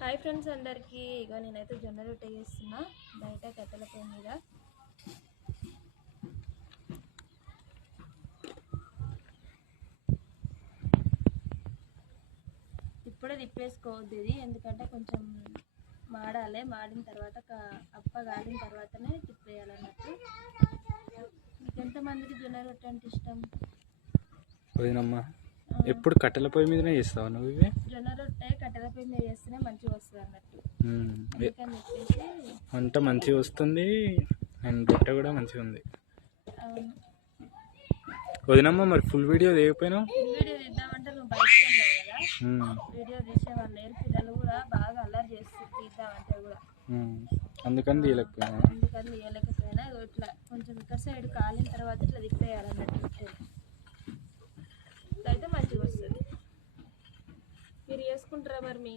Hi friends అందరికీ. ఇగో నేనైతే జొన్న రొట్టె చేస్తున్నా బయట కట్టెల పొయ్యి మీద. ఇప్పుడే తిప్పేసుకోవద్దు ఇది, ఎందుకంటే కొంచెం మాడాలి. మాడిన తర్వాత అప్ప కాలిన తర్వాతనే తిప్పేయాలన్నట్టు. మీకు ఎంతమందికి జొన్న రొట్టె అంటే ఇష్టం? పోయినమ్మా ఎప్పుడు కట్టెల పొయ్యి మీదనే చేస్తావు నువ్వు? ఇవి జొన్న రొట్టె కట్టెల పొయ్యి మీద చేస్తేనే మంచిగా వస్తుంది అన్నట్టు. అందుకని చెప్పేసి వంట మంచిగా వస్తుంది అండ్ రొట్టె కూడా మంచిగా ఉంది. అవును. వదినమ్మా మరి ఫుల్ వీడియో తీయకపోయినావు? ఫుల్ వీడియో తీద్దామంటే నువ్వు బయటకు వెళ్ళావు కదా, వీడియో తీసేవాళ్ళు లేరు. పిల్లలు కూడా బాగా అల్లరి చేస్తారు తీద్దామంటే కూడా, అందుకని తీయలేకపోయినా. ఇట్లా కొంచెం ఇక్కడ సైడ్ కాలిన తర్వాత ఇట్లా తిప్పేయాలన్నట్టు. ఇట్లా అయితే మంచిగా వస్తుంది. మీరు చేసుకుంటారా మరి మీ